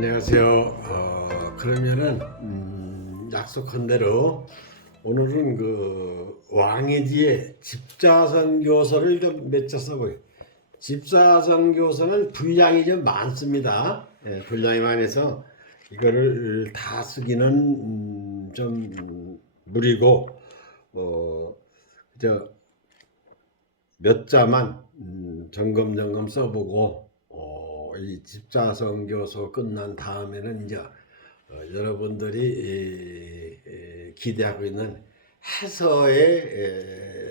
안녕하세요. 어, 그러면은 음, 약속한 대로 오늘은 그 왕의지의 집자선교서를 좀몇자 써보요. 집자선교서는 분량이 좀 많습니다. 예, 분량이 많아서 이거를 다 쓰기는 음, 좀 무리고 어, 저몇 자만 음, 점검 점검 써보고 어, 이 집자성교소 끝난 다음에는 이제 어, 여러분들이 기대하고 있는 해서에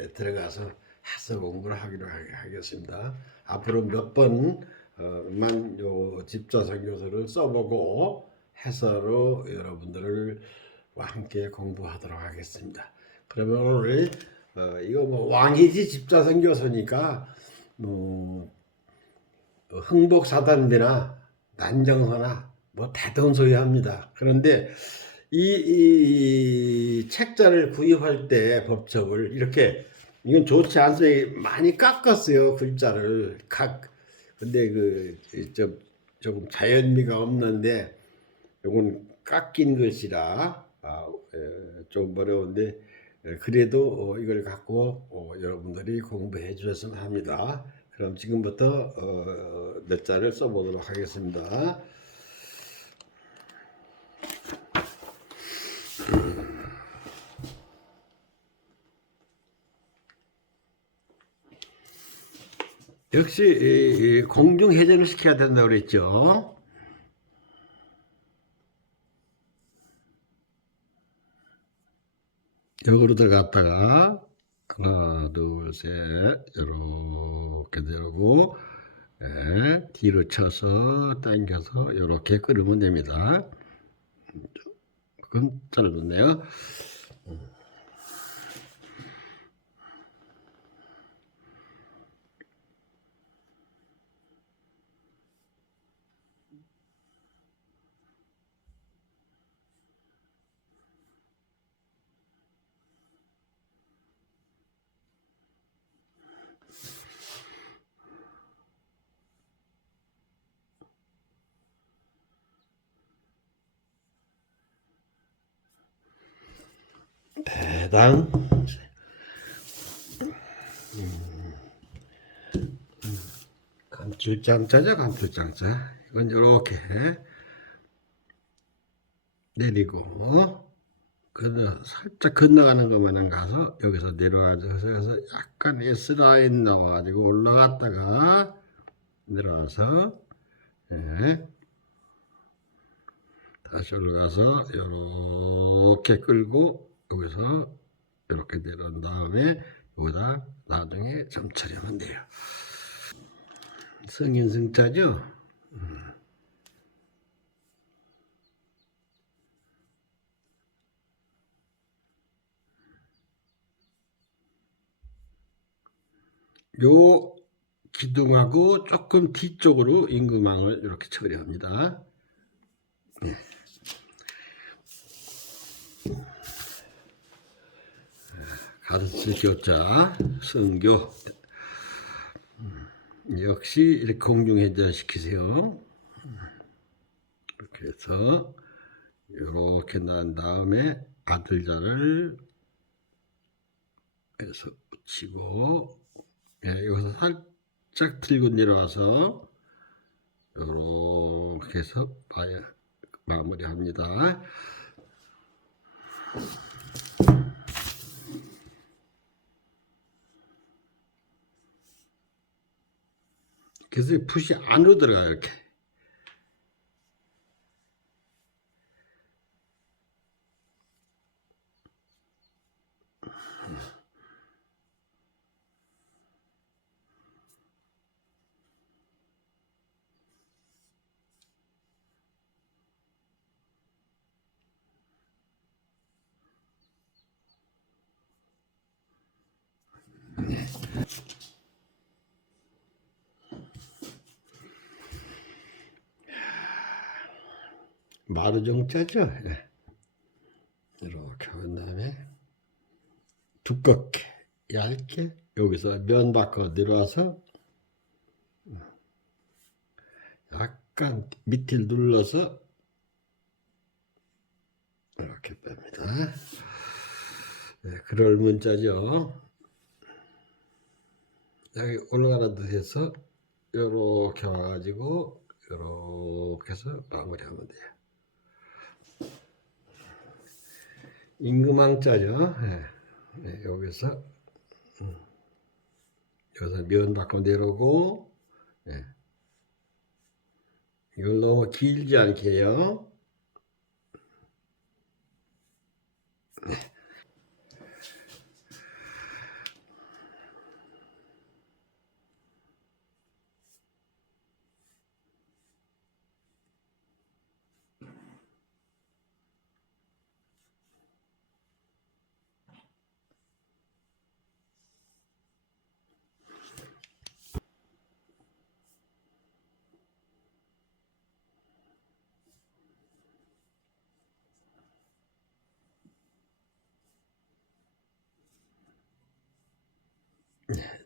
에, 들어가서 해서 공부를 하기로 하- 하겠습니다. 앞으로 몇 번만 요 집자성교소를 써보고 해서로 여러분들을 함께 공부하도록 하겠습니다. 그러면 오늘 어, 이거 뭐 왕이지 집자선교서니까 뭐 어, 흥복사단대나 난정서나 뭐 대동소이합니다. 그런데 이, 이 책자를 구입할 때 법첩을 이렇게 이건 좋지 않습니다. 많이 깎았어요 글자를 각 근데 그 좀 조금 자연미가 없는데 요건 깎인 글씨라 아, 에, 좀 어려운데 에, 그래도 어, 이걸 갖고 어, 여러분들이 공부해 주셨으면 합니다. 그럼 지금부터 어, 몇 자를 써보도록 하겠습니다. 역시 이, 이 공중 회전을 시켜야 된다고 그랬죠. 여기로 들어갔다가 하나 둘셋 이렇 게 되고 예, 뒤로 쳐서 당겨서 이렇게 끓으면 됩니다. 그건 짧았네요. 대당 감출장자죠 감출장자 이건 이렇게 내리고 건너 살짝 건너가는 것만은 가서 여기서 내려가서 약간 S 라인 나와가지고 올라갔다가 내려와서 예. 다시 올라가서 이렇게 끌고 여기서 이렇게 내려온 다음에 여기다 나중에 점 처리하면 돼요. 성인승자죠? 음. 요 기둥하고 조금 뒤쪽으로 임금왕을 이렇게 처리합니다. 가르칠 교자 성교 음, 역시 이렇게 공중회전 시키세요. 음, 이렇게 해서 이렇게 난 다음에 아들자를 해서 붙이고 예, 여기서 살짝 들고 내려와서 이렇게 해서 마무리합니다. 그래서 붓이 안으로 들어가요 이렇게. 마루정자죠. 예. 이렇게 한 다음에 두껍게 얇게 여기서 면 바꿔 내려와서 약간 밑을 눌러서 이렇게 뺍니다. 네, 그럴 문자죠. 여기 올라가는 듯해서 이렇게 와가지고 이렇게 해서 마무리하면 돼요. 임금왕자죠. 네. 네, 여기서 음. 여기서 면 밖으로 내려오고 네. 이걸 너무 길지 않게 해요.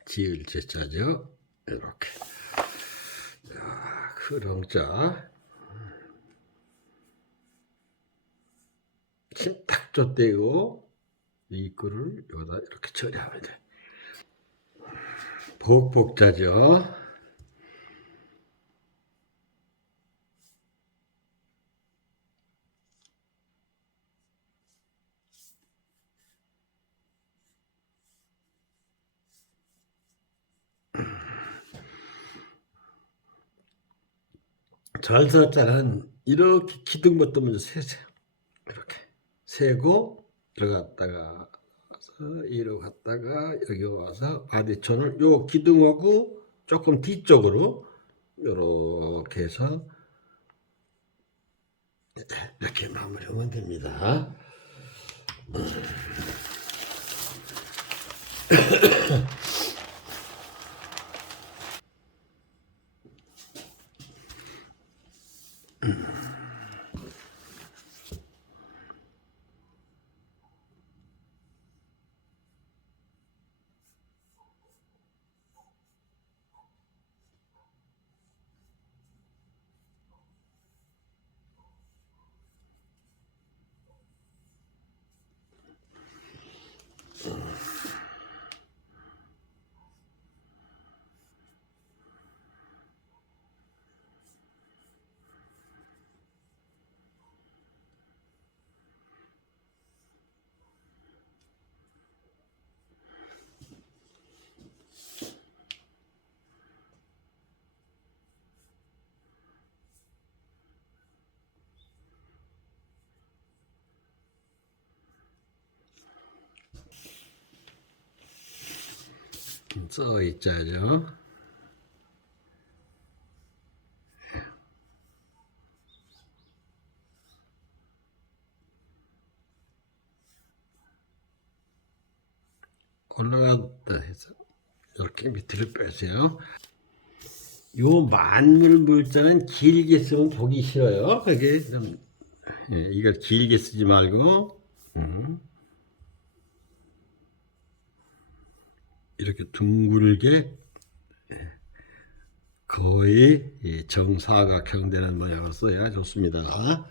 지을 제자죠. 이렇게. 자, 크렁자. 힘딱 줬대고 이 꿀을 여기다 이렇게 처리하면 돼. 복복자죠. 잘 썼자는 이렇게 기둥부터 먼저 세세요. 이렇게 세고 들어갔다가 이로 갔다가 여기 와서 바디촌을 요 기둥하고 조금 뒤쪽으로 이렇게 해서 이렇게 마무리하면 됩니다. 써 있자죠. 올라갔다 해서 이렇게 밑으로 빼세요. 요 만물 물자는 길게 쓰면 보기 싫어요. 그게 좀 예, 이걸 길게 쓰지 말고 음. 이렇게 둥글게 예, 거의 이 정사각형 되는 모양을 써야 좋습니다.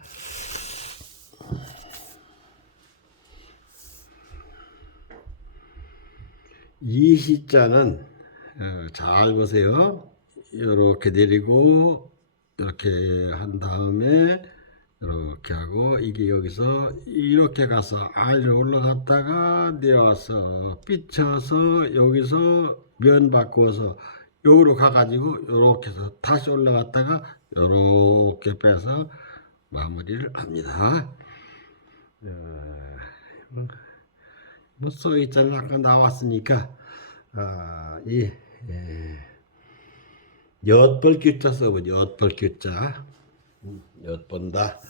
이 시자는 어, 잘 보세요. 이렇게 내리고 이렇게 한 다음에 이렇게 하고 이게 여기서 이렇게 가서 아래로 올라갔다가 내려와서 삐쳐서 여기서 면 바꾸어서 여기로 가가지고 이렇게 해서 다시 올라갔다가 이렇게 빼서 마무리를 합니다. 어, 뭐 써있잖아 아까 나왔으니까 아, 이 예, 엿벌 규자 써보 엿벌 규자. 음, 엿본다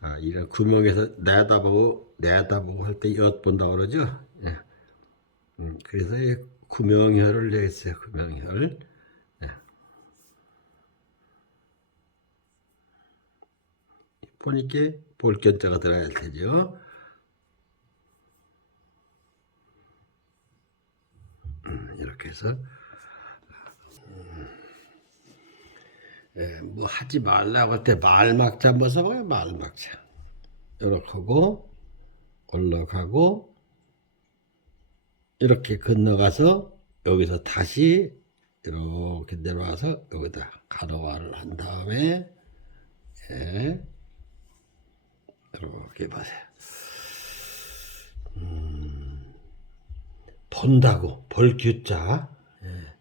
아, 이런 구멍에서 내다보고 내다보고 할 때 엿본다 그러죠 예. 음, 그래서 이 구명혈을 냈어요 구명혈 예. 보니까 볼견자가 들어갈 테죠 음, 이렇게 해서 예, 뭐 하지 말라고 할 때 말막자 한번 써봐요 말막자 이렇게 하고 올라가고 이렇게 건너가서 여기서 다시 이렇게 내려와서 여기다 가로화를 한 다음에 예, 이렇게 보세요. 음, 본다고 볼규자 예.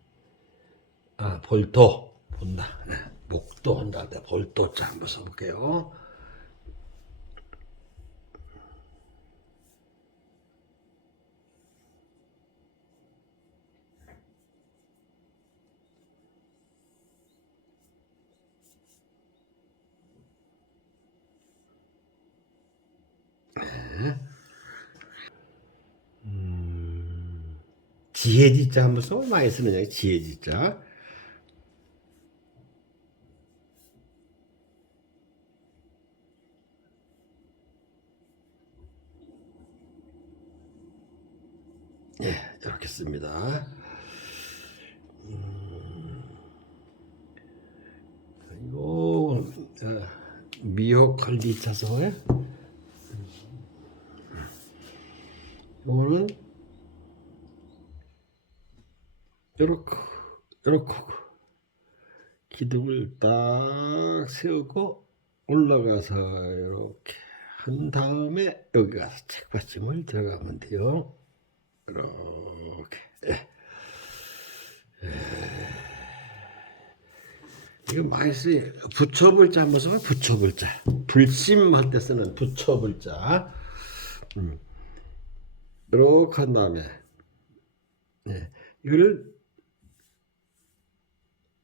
아 볼도 본다 예, 목도 한다 네, 볼도자 한번 써볼게요. 지혜지자 한번 써 많이 쓰는 양 지혜지자. 예, 씁니다. 음, 그리고 어, 미역 관리차서에 이거는 이렇게 이렇게 기둥을 딱 세우고 올라가서 이렇게 한 다음에 여기 가서 책받침을 들어가면 돼요. 이렇게. 이거 많이 쓰 붙여볼자 한번 써봐 붙여볼자 불심할 때 쓰는 붙여볼자 음. 이렇게 한 다음에 예. 이걸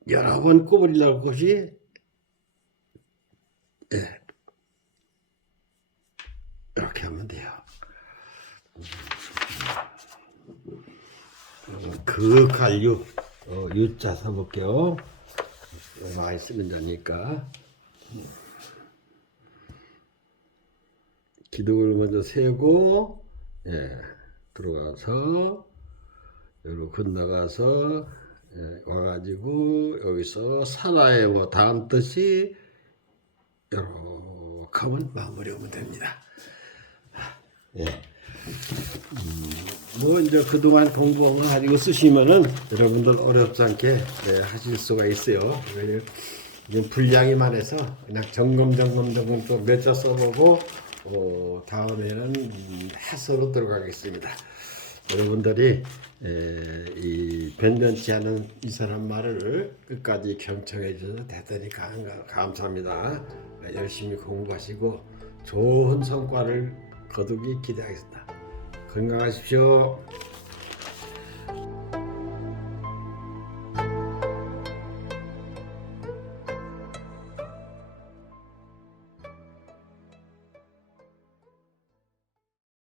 여러 번 꼽으려고 것이 예. 이렇게 하면 돼요. 그 갈유 어, 유자 써볼게요. 많이 쓰는 자니까 기둥을 먼저 세고 예, 들어가서 여기로 건너가서 예, 와가지고 여기서 살아의 뭐 다음 뜻이 이렇게 하면 마무리하면 됩니다. 예. 음, 뭐 이제 그동안 공부한 거 가지고 쓰시면은 여러분들 어렵지 않게 예, 하실 수가 있어요. 이제 분량이 많아서 그냥 점검 점검 점검 또 몇 자 써보고 어, 다음에는 음, 해서로 들어가겠습니다. 여러분들이 에, 이 변변치 않은 이 사람 말을 끝까지 경청해 주셔서 대단히 감- 감사합니다. 열심히 공부하시고 좋은 성과를 거두기 기대하겠습니다. 건강하십시오.